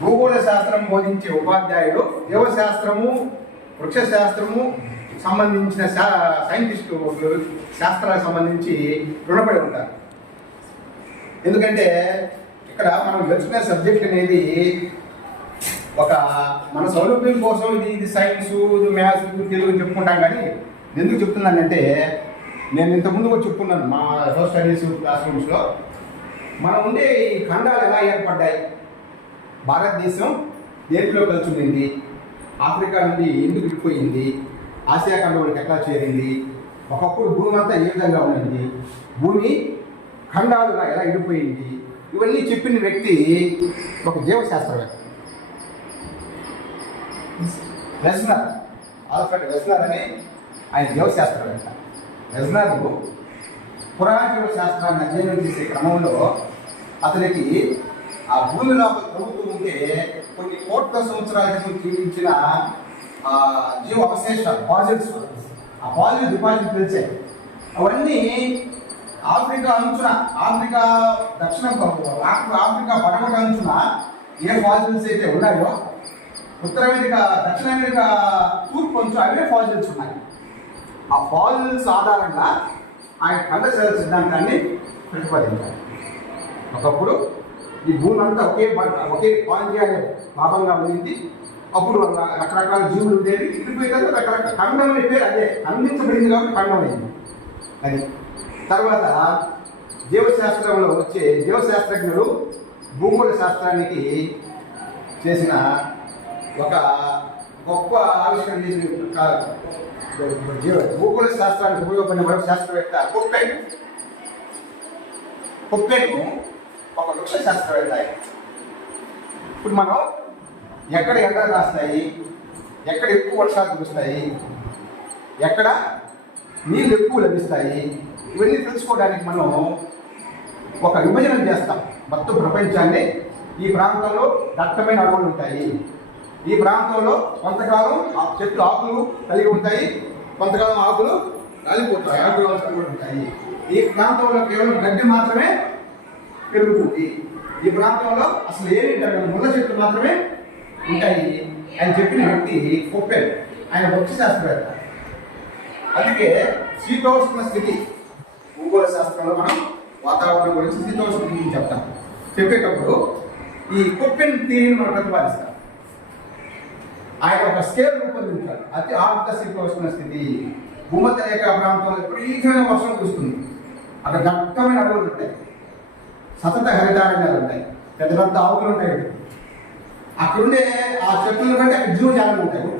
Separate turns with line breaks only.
భూగోళ శాస్త్రం బోధించే ఉపాధ్యాయుడు జీవశాస్త్రము వృక్షశాస్త్రము సంబంధించిన శా- సైంటిస్టు శాస్త్రాలకు సంబంధించి రుణపడి ఉంటారు. ఎందుకంటే ఇక్కడ మనం తెలుసుకునే సబ్జెక్ట్ అనేది ఒక మన సౌలభ్యం కోసం ఇది ఇది సైన్స్ ఇది మ్యాథ్స్ ఇది తెలుగు చెప్పుకుంటాం కానీ ఎందుకు చెప్తున్నానంటే నేను ఇంతకుముందు కూడా చెప్పుకున్నాను మా హోమ్ స్టడీస్ క్లాస్ రూమ్స్లో. మనం ఉండే ఈ ఖండాలు ఎలా ఏర్పడ్డాయి? భారతదేశం దేంట్లో కలిసి ఉండింది ఆఫ్రికా నుండి ఎందుకు విడిపోయింది? ఆసియా ఖండంలోకి ఎట్లా చేరింది? ఒకప్పుడు భూమి అంతా ఏ విధంగా ఉండింది? భూమి ఖండాలుగా ఎలా విడిపోయింది? ఇవన్నీ చెప్పిన వ్యక్తి ఒక జీవశాస్త్రవేత్త. రెజ్నర్ ఆల్ఫ్రెడ్ రెజ్నర్ అని ఆయన జీవశాస్త్రవేత్త. రెజ్నర్ పురాణ శాస్త్రాన్ని అధ్యయనం చేసే క్రమంలో అతనికి ఆ భూమి లోపల తవ్వుతూ ఉంటే కొన్ని కోట్ల సంవత్సరాల క్రితం జీవించిన జీవ అవశేషాలు పాజిల్స్ ఆ పాజిటివ్ డిపాజిట్ తెలిసాయి అవన్నీ ఆఫ్రికా అంచున ఆఫ్రికా దక్షిణ ఆఫ్రికా పడమట అంచున ఏ ఫాజిల్స్ అయితే ఉన్నాయో ఉత్తర అమెరికా దక్షిణ అమెరికా తూర్పు అంచు అవే ఫాజిల్స్ ఉన్నాయి. ఆ ఫాజిల్స్ ఆధారంగా ఆయన ఖండశాల సిద్ధాంతాన్ని ప్రతిపాదించారు. ఒకప్పుడు ఈ భూమి అంతా ఒకే ఒకే పాండ్య భాగంగా ఉండింది. అప్పుడు రకరకాల జీవులు ఉండేవి. ఇప్పుడు రకరకాల ఖండం అనే పేరు అదే. ఖండించబడింది కాబట్టి ఖండం అయింది అది. తర్వాత జీవశాస్త్రంలో వచ్చే జీవశాస్త్రజ్ఞులు భూగోళ శాస్త్రానికి చేసిన ఒక గొప్ప ఆవిష్కరణ చేసిన భూగోళ శాస్త్రానికి ఉపయోగపడిన మరొక శాస్త్రవేత్త కుప్పెన్. కుప్పెన్ ఒక వృక్ష శాస్త్రవేత్త ఇప్పుడు మనం ఎక్కడ ఎండలు రాస్తాయి ఎక్కడ ఎక్కువ వర్షాలు కురుస్తాయి ఎక్కడ నీళ్ళు ఎక్కువ లభిస్తాయి ఇవన్నీ తెలుసుకోవడానికి మనం ఒక విభజన చేస్తాం. మొత్తం ప్రపంచాన్ని ఈ ప్రాంతంలో దట్టమైన అడవులు ఉంటాయి. ఈ ప్రాంతంలో కొంతకాలం ఆ చెట్లు ఆకులు కలిగి ఉంటాయి కొంతకాలం ఆకులు రాలిపోతాయి ఆకులు ఉంటాయి ఈ ప్రాంతంలో కేవలం గడ్డి మాత్రమే పెరుగుతుంది. ఈ ప్రాంతంలో అసలు ఏమి ముళ్ళ చెట్లు మాత్రమే ఉంటాయి అని చెప్పిన వ్యక్తి కొప్పెల్. ఆయన వృక్ష శాస్త్రవేత్త. అందుకే శీతోష్ణ స్థితి. భూగోళ శాస్త్రంలో మనం వాతావరణం గురించి శీతోష్ణ స్థితిని చెప్తాం. చెప్పేటప్పుడు ఈ కొప్పెన్ థియరీని మనం ప్రతిపాదిస్తాం. ఆయన ఒక స్కేల్ రూపొందించాలి అతి ఆర్ద్ర శీతోష్ణ స్థితి. భూమధ్య రేఖ ప్రాంతంలో విపరీతమైన వర్షం కురుస్తుంది. అక్కడ దట్టమైన అడవులు ఉంటాయి. సతత హరితారణ్యాలు ఉంటాయి. పెద్ద పెద్ద ఆవులు ఉంటాయి. అక్కడుండే ఆ చెట్లను బట్టి అక్కడ జీవజాలం ఉంటాయి.